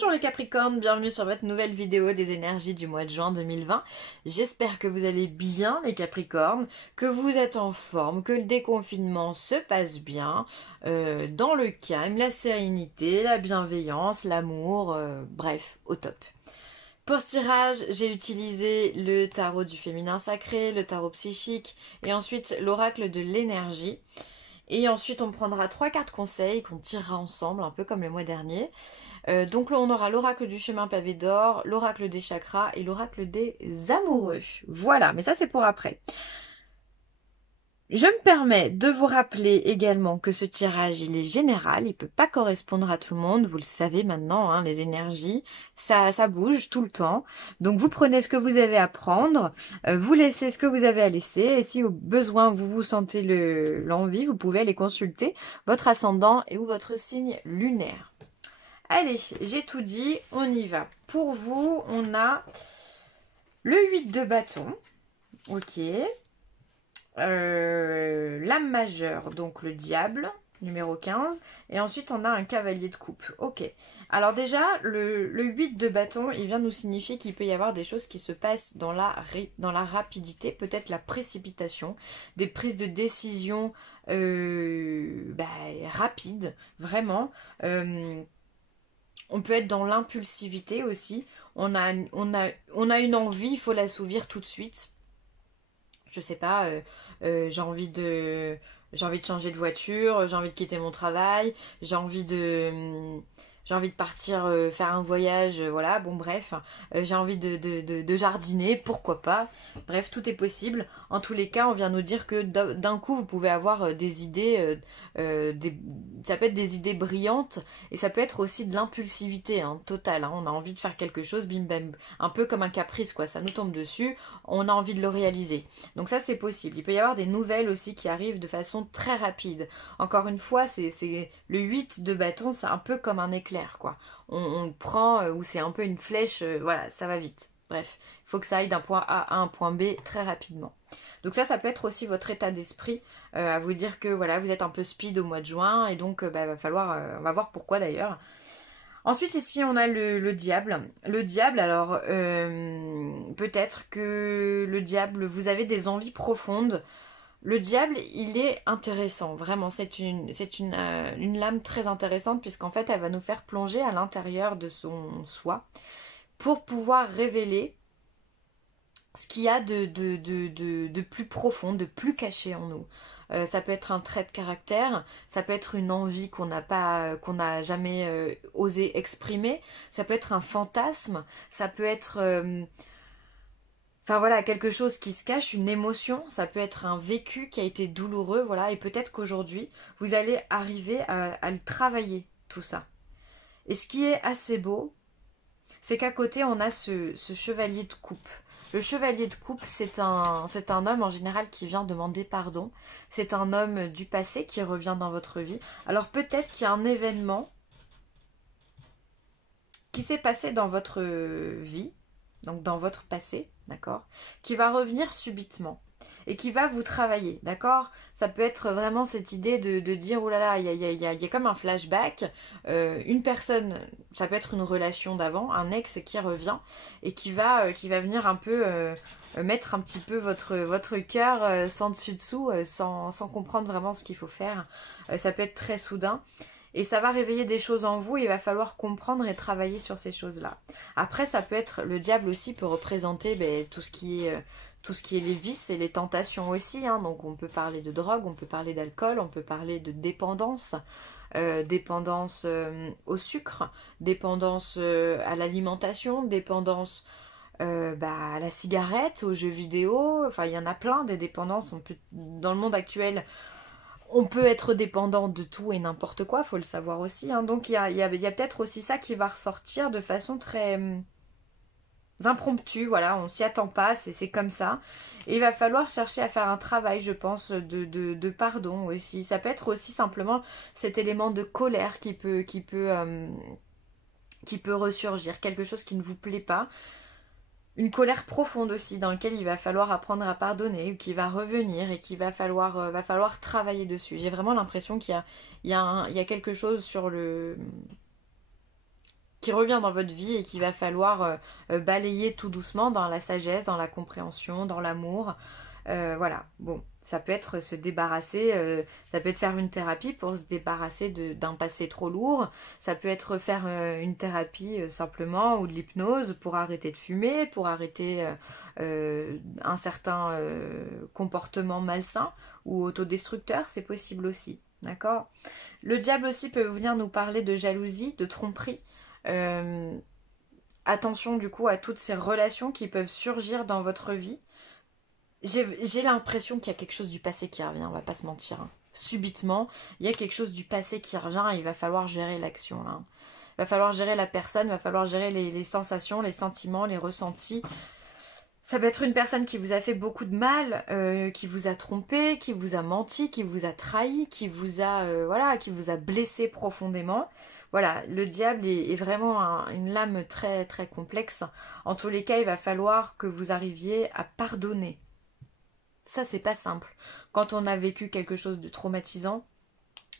Bonjour les Capricornes, bienvenue sur votre nouvelle vidéo des énergies du mois de juin 2020. J'espère que vous allez bien les Capricornes, que vous êtes en forme, que le déconfinement se passe bien, dans le calme, la sérénité, la bienveillance, l'amour, bref, au top. Pour ce tirage, j'ai utilisé le tarot du féminin sacré, le tarot psychique et ensuite l'oracle de l'énergie. Et ensuite on prendra 3 cartes conseils qu'on tirera ensemble, un peu comme le mois dernier. Donc là on aura l'oracle du chemin pavé d'or, l'oracle des chakras et l'oracle des amoureux. Voilà, mais ça c'est pour après. Je me permets de vous rappeler également que ce tirage il est général, il ne peut pas correspondre à tout le monde, vous le savez maintenant, hein, les énergies, ça bouge tout le temps. Donc vous prenez ce que vous avez à prendre, vous laissez ce que vous avez à laisser, et si au besoin vous vous sentez l'envie, vous pouvez aller consulter votre ascendant et ou votre signe lunaire. Allez, j'ai tout dit, on y va. Pour vous, on a le 8 de bâton, ok. L'âme majeure, donc le diable, numéro 15. Et ensuite, on a un cavalier de coupe, ok. Alors déjà, le 8 de bâton, il vient nous signifier qu'il peut y avoir des choses qui se passent dans la rapidité, peut-être la précipitation, des prises de décision rapides, vraiment. On peut être dans l'impulsivité aussi. On a une envie, il faut l'assouvir tout de suite. Je sais pas, j'ai envie de changer de voiture, j'ai envie de quitter mon travail, j'ai envie de partir faire un voyage, voilà, bon bref, j'ai envie de jardiner, pourquoi pas, bref, tout est possible. En tous les cas, on vient nous dire que d'un coup, vous pouvez avoir des idées, ça peut être des idées brillantes, et ça peut être aussi de l'impulsivité, hein, totale, hein. On a envie de faire quelque chose, bim bam, un peu comme un caprice, quoi, ça nous tombe dessus, on a envie de le réaliser. Donc ça, c'est possible. Il peut y avoir des nouvelles aussi qui arrivent de façon très rapide. Encore une fois, c'est le 8 de bâton, c'est un peu comme un éclair, quoi. On prend, ou c'est un peu une flèche, voilà, ça va vite. Bref, il faut que ça aille d'un point A à un point B très rapidement. Donc ça peut être aussi votre état d'esprit, à vous dire que voilà, vous êtes un peu speed au mois de juin, et donc va falloir, on va voir pourquoi d'ailleurs. Ensuite ici on a le diable. Le diable, alors peut-être que le diable, vous avez des envies profondes. Le diable, il est intéressant, vraiment, c'est une lame très intéressante puisqu'en fait elle va nous faire plonger à l'intérieur de son soi pour pouvoir révéler ce qu'il y a de plus profond, de plus caché en nous. Ça peut être un trait de caractère, ça peut être une envie qu'on n'a jamais osé exprimer, ça peut être un fantasme, ça peut être enfin voilà, quelque chose qui se cache, une émotion, ça peut être un vécu qui a été douloureux, voilà, et peut-être qu'aujourd'hui, vous allez arriver à le travailler, tout ça. Et ce qui est assez beau, c'est qu'à côté, on a ce chevalier de coupe. Le chevalier de coupe, c'est un homme en général qui vient demander pardon. C'est un homme du passé qui revient dans votre vie. Alors peut-être qu'il y a un événement qui s'est passé dans votre vie, donc dans votre passé, d'accord, qui va revenir subitement et qui va vous travailler, d'accord. Ça peut être vraiment cette idée de dire, oh là là, il y a comme un flashback, une personne, ça peut être une relation d'avant, un ex qui revient et qui va venir un peu mettre un petit peu votre cœur sans dessus-dessous, sans comprendre vraiment ce qu'il faut faire. Ça peut être très soudain. Et ça va réveiller des choses en vous et il va falloir comprendre et travailler sur ces choses-là. Après, ça peut être, le diable aussi peut représenter tout ce qui est les vices et les tentations aussi, hein. Donc on peut parler de drogue, on peut parler d'alcool, on peut parler de dépendance, dépendance au sucre, dépendance à l'alimentation, dépendance à la cigarette, aux jeux vidéo. Enfin, il y en a plein des dépendances. Dans le monde actuel, on peut être dépendant de tout et n'importe quoi, faut le savoir aussi, hein. Donc il y a peut-être aussi ça qui va ressortir de façon très impromptue, voilà, on s'y attend pas, c'est comme ça. Et il va falloir chercher à faire un travail, je pense, de pardon aussi. Ça peut être aussi simplement cet élément de colère qui peut ressurgir, quelque chose qui ne vous plaît pas. Une colère profonde aussi dans laquelle il va falloir apprendre à pardonner ou qui va revenir et qu'il va falloir travailler dessus. J'ai vraiment l'impression qu'il y a quelque chose sur le qui revient dans votre vie et qu'il va falloir balayer tout doucement dans la sagesse, dans la compréhension, dans l'amour. Voilà, bon, ça peut être se débarrasser, ça peut être faire une thérapie pour se débarrasser d'un passé trop lourd, ça peut être faire une thérapie simplement ou de l'hypnose pour arrêter de fumer, pour arrêter un certain comportement malsain ou autodestructeur, c'est possible aussi, d'accord? Le diable aussi peut venir nous parler de jalousie, de tromperie. Attention du coup à toutes ces relations qui peuvent surgir dans votre vie. J'ai l'impression qu'il y a quelque chose du passé qui revient, on va pas se mentir, hein. Subitement, il y a quelque chose du passé qui revient et il va falloir gérer l'action là. Il va falloir gérer la personne, il va falloir gérer les sensations, les sentiments, les ressentis. Ça peut être une personne qui vous a fait beaucoup de mal, qui vous a trompé, qui vous a menti, qui vous a trahi, qui vous a, voilà, qui vous a blessé profondément. Voilà, le diable est vraiment une lame très très complexe. En tous les cas, il va falloir que vous arriviez à pardonner. Ça, c'est pas simple. Quand on a vécu quelque chose de traumatisant,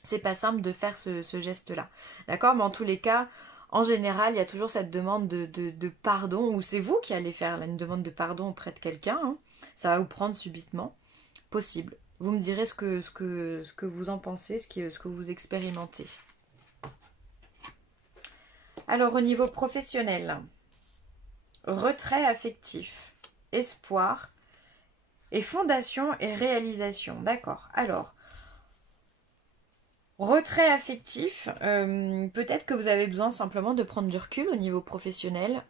c'est pas simple de faire ce geste-là. D'accord? Mais en tous les cas, en général, il y a toujours cette demande de pardon, ou c'est vous qui allez faire une demande de pardon auprès de quelqu'un, hein. Ça va vous prendre subitement. Possible. Vous me direz ce que vous en pensez, ce que vous expérimentez. Alors, au niveau professionnel, retrait affectif, espoir et fondation et réalisation. D'accord. Alors, retrait affectif, peut-être que vous avez besoin simplement de prendre du recul au niveau professionnel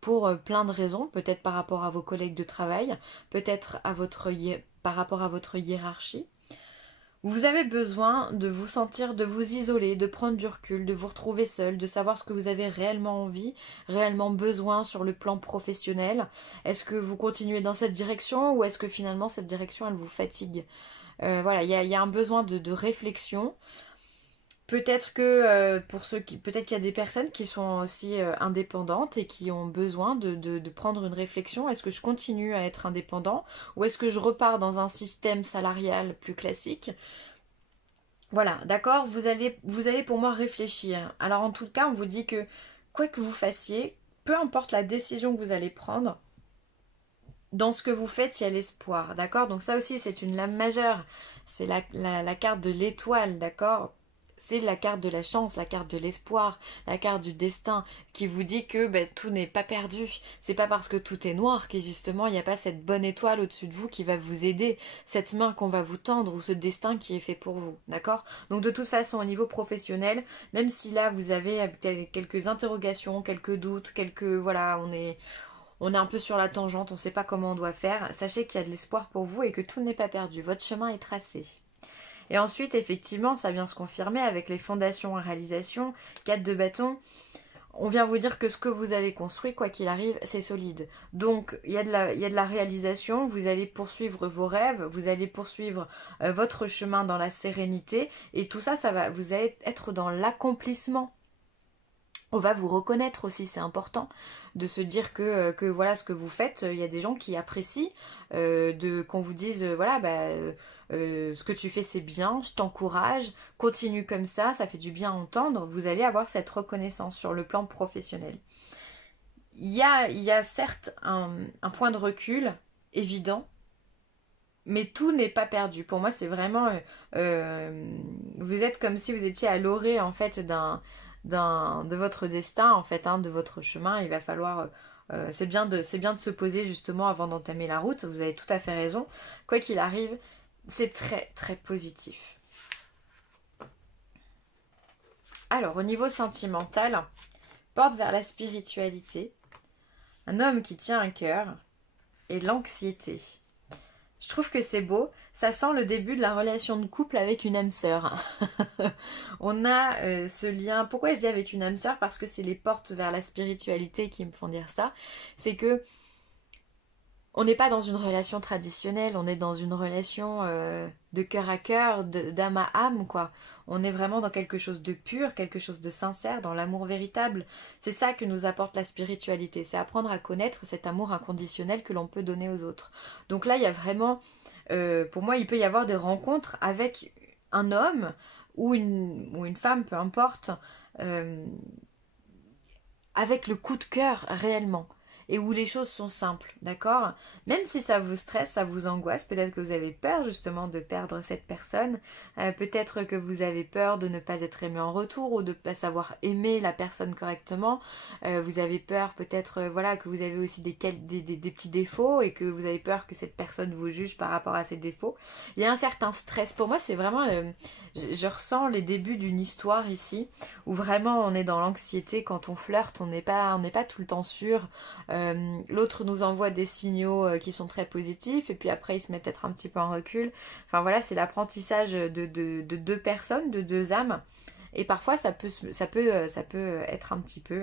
pour plein de raisons, peut-être par rapport à vos collègues de travail, peut-être par rapport à votre hiérarchie. Vous avez besoin de vous sentir, de vous isoler, de prendre du recul, de vous retrouver seul, de savoir ce que vous avez réellement envie, réellement besoin sur le plan professionnel. Est-ce que vous continuez dans cette direction ou est-ce que finalement cette direction elle vous fatigue? Voilà, il y a un besoin de réflexion. Peut-être que peut-être qu'il y a des personnes qui sont aussi indépendantes et qui ont besoin de prendre une réflexion. Est-ce que je continue à être indépendant ou est-ce que je repars dans un système salarial plus classique? Voilà, d'accord, vous allez pour moi réfléchir. Alors en tout cas, on vous dit que quoi que vous fassiez, peu importe la décision que vous allez prendre, dans ce que vous faites, il y a l'espoir, d'accord? Donc ça aussi, c'est une lame majeure. C'est la carte de l'étoile, d'accord? C'est la carte de la chance, la carte de l'espoir, la carte du destin qui vous dit que ben, tout n'est pas perdu. C'est pas parce que tout est noir que justement il n'y a pas cette bonne étoile au-dessus de vous qui va vous aider, cette main qu'on va vous tendre ou ce destin qui est fait pour vous, d'accord? Donc de toute façon au niveau professionnel, même si là vous avez quelques interrogations, quelques doutes, voilà, on est un peu sur la tangente, on ne sait pas comment on doit faire, sachez qu'il y a de l'espoir pour vous et que tout n'est pas perdu, votre chemin est tracé. Et ensuite, effectivement, ça vient se confirmer avec les fondations et réalisations, 4 de bâton. On vient vous dire que ce que vous avez construit, quoi qu'il arrive, c'est solide. Donc, il y a de la réalisation, vous allez poursuivre vos rêves, vous allez poursuivre votre chemin dans la sérénité, et tout ça, vous allez être dans l'accomplissement. On va vous reconnaître aussi, c'est important de se dire que voilà ce que vous faites, il y a des gens qui apprécient qu'on vous dise voilà ce que tu fais c'est bien, je t'encourage, continue comme ça fait du bien à entendre, vous allez avoir cette reconnaissance sur le plan professionnel. Il y a certes un point de recul évident, mais tout n'est pas perdu. Pour moi c'est vraiment vous êtes comme si vous étiez à l'orée en fait de votre destin en fait, hein, de votre chemin. Il va falloir c'est bien de se poser justement avant d'entamer la route, vous avez tout à fait raison. Quoi qu'il arrive, c'est très très positif. Alors au niveau sentimental, porte vers la spiritualité, un homme qui tient un cœur et l'anxiété. Je trouve que c'est beau, ça sent le début de la relation de couple avec une âme sœur. On a ce lien, pourquoi je dis avec une âme sœur? Parce que c'est les portes vers la spiritualité qui me font dire ça. C'est que on n'est pas dans une relation traditionnelle, on est dans une relation de cœur à cœur, d'âme à âme, quoi. On est vraiment dans quelque chose de pur, quelque chose de sincère, dans l'amour véritable. C'est ça que nous apporte la spiritualité, c'est apprendre à connaître cet amour inconditionnel que l'on peut donner aux autres. Donc là, il y a vraiment, pour moi, il peut y avoir des rencontres avec un homme ou une femme, peu importe, avec le coup de cœur réellement et où les choses sont simples, d'accord? Même si ça vous stresse, ça vous angoisse, peut-être que vous avez peur justement de perdre cette personne, peut-être que vous avez peur de ne pas être aimé en retour ou de ne pas savoir aimer la personne correctement, vous avez peur peut-être voilà, que vous avez aussi des petits défauts et que vous avez peur que cette personne vous juge par rapport à ces défauts. Il y a un certain stress. Pour moi, c'est vraiment, je ressens les débuts d'une histoire ici, où vraiment on est dans l'anxiété quand on flirte, on n'est pas tout le temps sûr. L'autre nous envoie des signaux qui sont très positifs et puis après il se met peut-être un petit peu en recul. Enfin voilà, c'est l'apprentissage de deux personnes, de deux âmes. Et parfois ça peut être un petit peu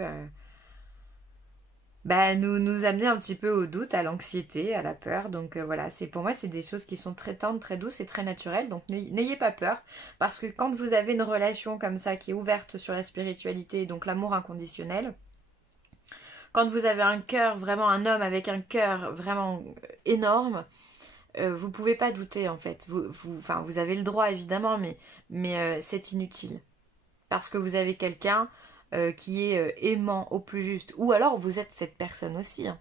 nous amener un petit peu au doute, à l'anxiété, à la peur. Donc voilà, pour moi c'est des choses qui sont très tendres, très douces et très naturelles. Donc n'ayez pas peur, parce que quand vous avez une relation comme ça qui est ouverte sur la spiritualité, donc l'amour inconditionnel, quand vous avez un cœur, vraiment un homme avec un cœur vraiment énorme, vous pouvez pas douter en fait. Vous avez le droit évidemment, mais c'est inutile. Parce que vous avez quelqu'un qui est aimant au plus juste. Ou alors vous êtes cette personne aussi, hein.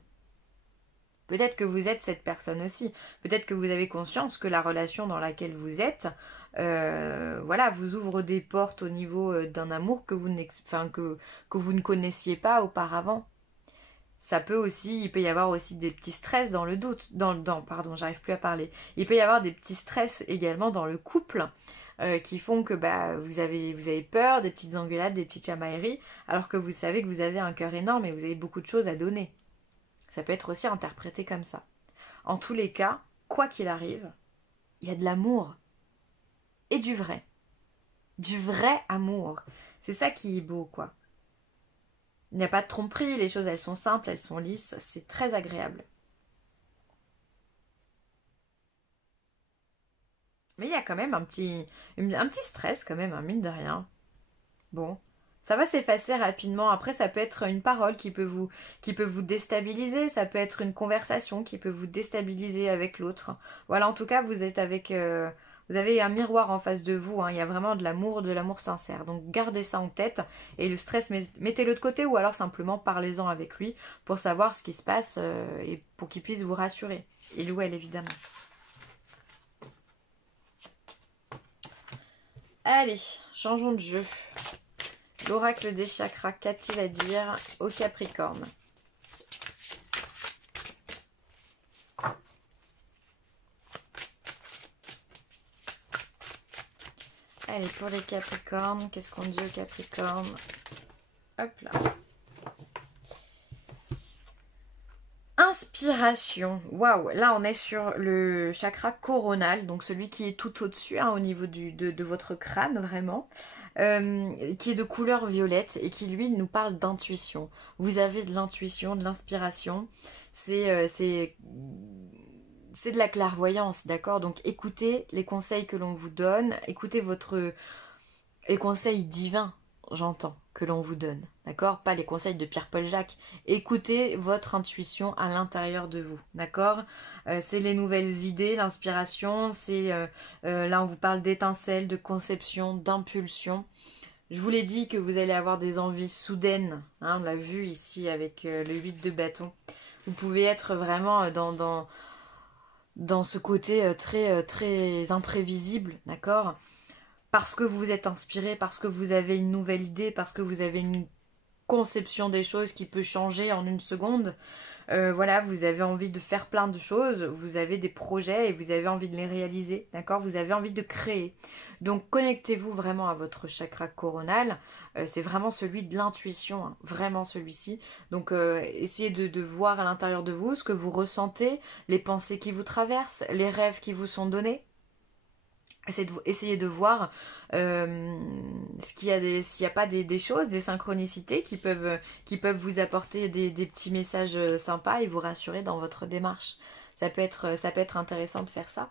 Peut-être que vous êtes cette personne aussi. Peut-être que vous avez conscience que la relation dans laquelle vous êtes, voilà, vous ouvre des portes au niveau d'un amour que que vous ne connaissiez pas auparavant. Ça peut aussi, il peut y avoir aussi des petits stress dans le doute, pardon, j'arrive plus à parler. Il peut y avoir des petits stress également dans le couple qui font que vous avez peur, des petites engueulades, des petites chamailleries, alors que vous savez que vous avez un cœur énorme et vous avez beaucoup de choses à donner. Ça peut être aussi interprété comme ça. En tous les cas, quoi qu'il arrive, il y a de l'amour et du vrai. Du vrai amour. C'est ça qui est beau, quoi. Il n'y a pas de tromperie, les choses elles sont simples, elles sont lisses, c'est très agréable. Mais il y a quand même un petit stress quand même, hein, mine de rien. Bon, ça va s'effacer rapidement. Après, ça peut être une parole qui peut vous déstabiliser, ça peut être une conversation qui peut vous déstabiliser avec l'autre. Voilà, en tout cas, vous avez un miroir en face de vous, hein. Il y a vraiment de l'amour sincère. Donc gardez ça en tête et le stress, mettez-le de côté ou alors simplement parlez-en avec lui pour savoir ce qui se passe et pour qu'il puisse vous rassurer. Il ou elle, évidemment. Allez, changeons de jeu. L'oracle des chakras, qu'a-t-il à dire au Capricorne? Allez, pour les Capricornes, qu'est-ce qu'on dit aux Capricornes? Hop là. Inspiration. Waouh, là on est sur le chakra coronal, donc celui qui est tout au-dessus, hein, au niveau de votre crâne, vraiment, qui est de couleur violette et qui lui nous parle d'intuition. Vous avez de l'intuition, de l'inspiration. C'est de la clairvoyance, d'accord? Donc écoutez les conseils que l'on vous donne, écoutez les conseils divins, j'entends, que l'on vous donne, d'accord? Pas les conseils de Pierre-Paul Jacques. Écoutez votre intuition à l'intérieur de vous, d'accord? C'est les nouvelles idées, l'inspiration, là on vous parle d'étincelles, de conception, d'impulsion. Je vous l'ai dit que vous allez avoir des envies soudaines, hein, on l'a vu ici avec le 8 de bâton. Vous pouvez être vraiment dans ce côté très imprévisible, d'accord? Parce que vous êtes inspiré, parce que vous avez une nouvelle idée, parce que vous avez une conception des choses qui peut changer en une seconde. Voilà, vous avez envie de faire plein de choses, vous avez des projets et vous avez envie de les réaliser, d'accord? Vous avez envie de créer. Donc connectez-vous vraiment à votre chakra coronal, c'est vraiment celui de l'intuition, hein, vraiment celui-ci. Donc essayez de voir à l'intérieur de vous ce que vous ressentez, les pensées qui vous traversent, les rêves qui vous sont donnés. Essayez de voir s'il n'y a pas des choses, des synchronicités qui peuvent vous apporter des petits messages sympas et vous rassurer dans votre démarche. Ça peut être intéressant de faire ça.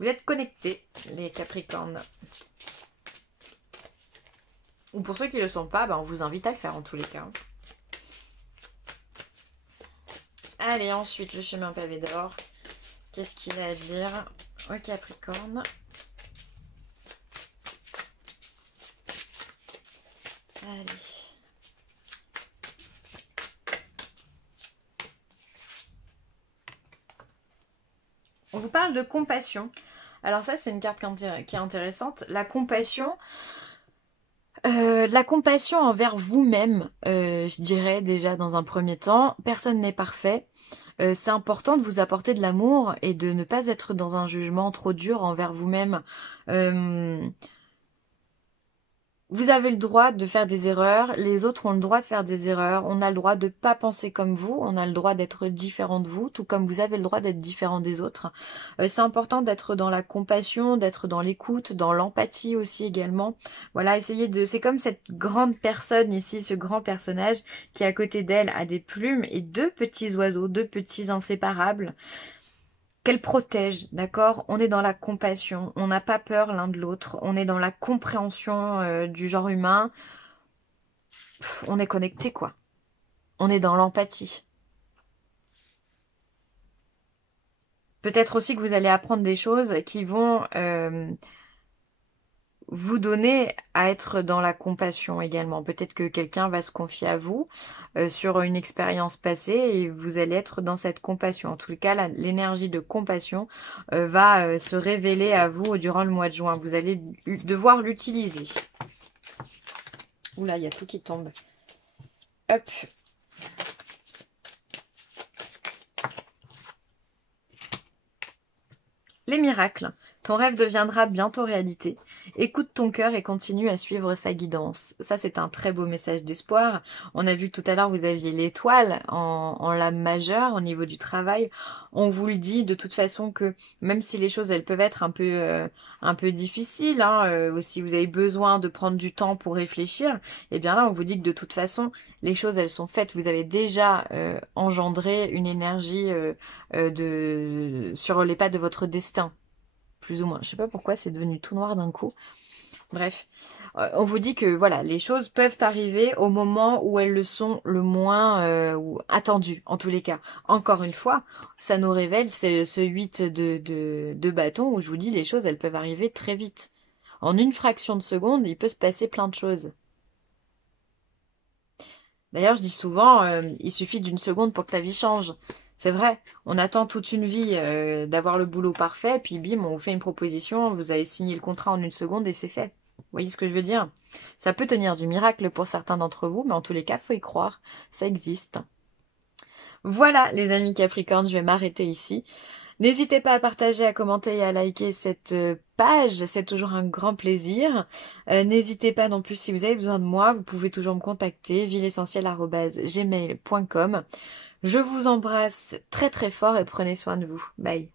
Vous êtes connectés, les Capricornes. Ou pour ceux qui ne le sont pas, on vous invite à le faire en tous les cas. Allez, ensuite, le chemin pavé d'or. Qu'est-ce qu'il a à dire au Capricorne? Allez. On vous parle de compassion. Alors ça, c'est une carte qui est intéressante. La compassion envers vous-même, je dirais déjà dans un premier temps. Personne n'est parfait. C'est important de vous apporter de l'amour et de ne pas être dans un jugement trop dur envers vous-même. Vous avez le droit de faire des erreurs, les autres ont le droit de faire des erreurs, on a le droit de ne pas penser comme vous, on a le droit d'être différent de vous, tout comme vous avez le droit d'être différent des autres. C'est important d'être dans la compassion, d'être dans l'écoute, dans l'empathie aussi également. Voilà, essayez de... C'est comme cette grande personne ici, ce grand personnage qui à côté d'elle a des plumes et deux petits oiseaux, deux petits inséparables. Qu'elle protège, d'accord? On est dans la compassion, on n'a pas peur l'un de l'autre, on est dans la compréhension du genre humain. On est connecté, quoi. On est dans l'empathie. Peut-être aussi que vous allez apprendre des choses qui vont vous donner à être dans la compassion également. Peut-être que quelqu'un va se confier à vous sur une expérience passée et vous allez être dans cette compassion. En tout cas, l'énergie de compassion va se révéler à vous durant le mois de juin. Vous allez devoir l'utiliser. Oula, il y a tout qui tombe. Hop. Les miracles. Ton rêve deviendra bientôt réalité. Écoute ton cœur et continue à suivre sa guidance. Ça, c'est un très beau message d'espoir. On a vu tout à l'heure, vous aviez l'étoile en lame majeure au niveau du travail. On vous le dit de toute façon que même si les choses, elles peuvent être un peu difficiles, hein, si vous avez besoin de prendre du temps pour réfléchir, eh bien là, on vous dit que de toute façon, les choses, elles sont faites. Vous avez déjà engendré une énergie sur les pas de votre destin. Plus ou moins. Je sais pas pourquoi c'est devenu tout noir d'un coup. Bref, on vous dit que voilà, les choses peuvent arriver au moment où elles le sont le moins attendues, en tous les cas. Encore une fois, ça nous révèle ce 8 de bâton où je vous dis les choses, elles peuvent arriver très vite. En une fraction de seconde, il peut se passer plein de choses. D'ailleurs, je dis souvent, il suffit d'une seconde pour que ta vie change. C'est vrai, on attend toute une vie d'avoir le boulot parfait, puis bim, on vous fait une proposition, vous avez signé le contrat en une seconde et c'est fait. Vous voyez ce que je veux dire? Ça peut tenir du miracle pour certains d'entre vous, mais en tous les cas, faut y croire, ça existe. Voilà, les amis Capricorne, je vais m'arrêter ici. N'hésitez pas à partager, à commenter et à liker cette page, c'est toujours un grand plaisir. N'hésitez pas non plus, si vous avez besoin de moi, vous pouvez toujours me contacter, villeessentielle@gmail.com. Je vous embrasse très très fort et prenez soin de vous. Bye.